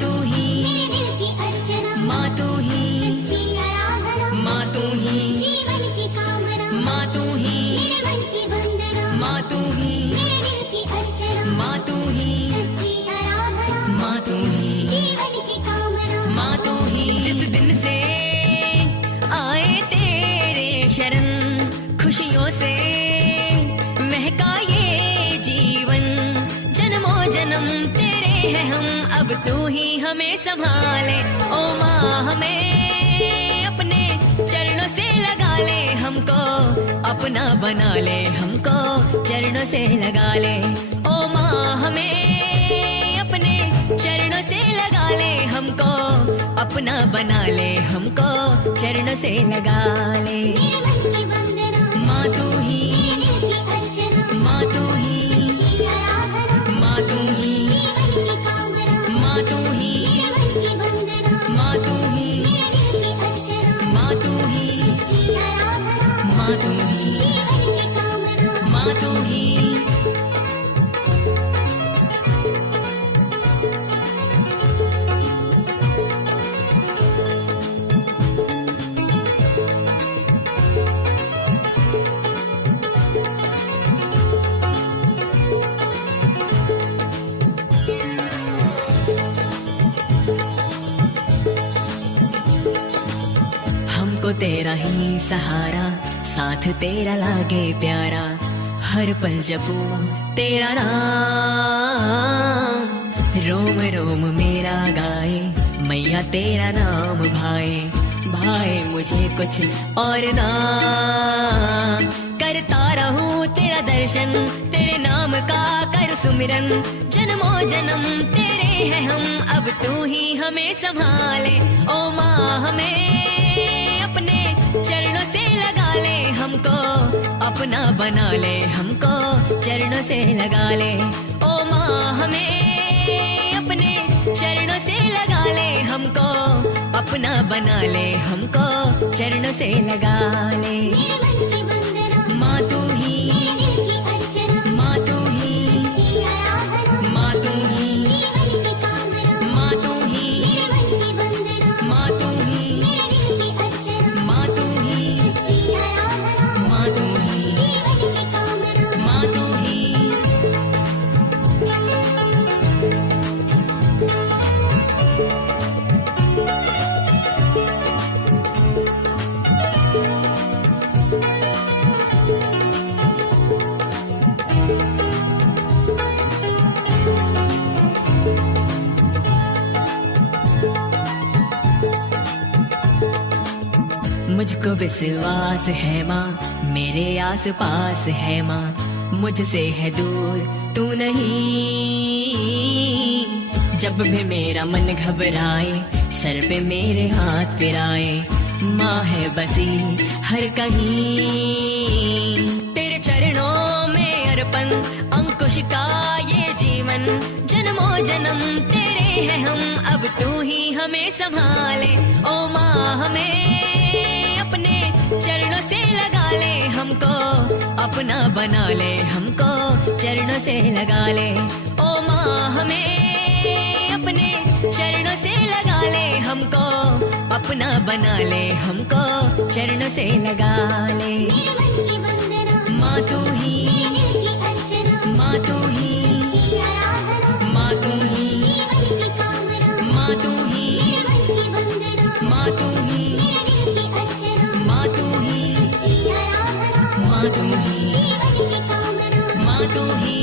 तू ही मेरे दिल की अर्चना, माँ तू ही सच्ची आराधना, माँ तू ही जीवन की कामना, माँ तू ही मेरे मन की वंदना, माँ तू ही मेरे दिल की अर्चना, माँ तू ही सच्ची आराधना, माँ तू ही जीवन की कामना, माँ तू ही। जिस दिन से आए तेरे शरण, खुशियों से महका ये जीवन, जन्मों जन्म तेरे हैं हम, अब तू ही हमें संभाले। ओ माँ हमें अपने चरणों से लगा ले, हमको अपना बना ले, हमको चरणों से लगा ले। ओ माँ हमें अपने चरणों से लगा ले, हमको अपना बना ले, हमको चरणों से लगा ले। मेरे मन की वंदना, माँ तू ही मेरे दिल की अर्चना, माँ तू ही सच्ची आराधना, माँ तू ही जीवन की कामना, माँ तू ही मेरे मन की वंदना, माँ तू ही मेरे दिल की अर्चना, माँ तू ही सच्ची आराधना, माँ तू ही जीवन की कामना, माँ तू ही। हमको तेरा ही सहारा, साथ तेरा लागे प्यारा, हर पल जपू तेरा नाम, रोम रोम मेरा गाए, मैया तेरा नाम भाए, भाए मुझे कुछ और ना, करता रहूं तेरा दर्शन, तेरे नाम का कर सुमिरन, जन्मों जन्म तेरे हैं हम, अब तू ही हमें संभाले। ओ माँ हमें अपने चरणों से लगा ले, हमको अपना बना ले, हमको चरणों से लगा ले। ओ माँ हमें अपने चरणों से लगा ले, हमको अपना बना ले, हमको चरणों से लगा ले। मेरे मन की वंदना, माँ तू ही मेरे दिल की अर्चना, माँ तू ही सच्ची आराधना, माँ तू ही जीवन की कामना, माँ तू ही मेरे मन की वंदना, माँ तू ही मेरे दिल की अर्चना, माँ तू ही सच्ची आराधना, माँ तू ही जीवन की कामना, माँ तू ही। मुझको विश्वास है माँ, मेरे आस पास है माँ, मुझसे है दूर तू नहीं, जब भी मेरा मन घबराए, सर पे मेरे हाथ फिराए, माँ है बसी हर कहीं, तेरे चरणों में अर्पण अंकुश का ये जीवन, जन्मों जन्म तेरे हैं हम, अब तू ही हमें संभाले। ओ माँ हमें अपने चरणों से लगा ले, हमको अपना बना ले, हमको चरणों से लगा ले। ओ माँ हमें अपने चरणों से लगा ले, हमको अपना बना ले, हमको चरणों से लगा ले। मेरे मन की वंदना, माँ तू ही मेरे दिल की अर्चना, माँ तू ही सच्ची आराधना, माँ तू ही जीवन की कामना, माँ तू ही मेरे मन की वंदना, माँ तू ही मेरे दिल की अर्चना, माँ तू ही सच्ची आराधना, माँ तू ही जीवन की कामना, माँ तू ही।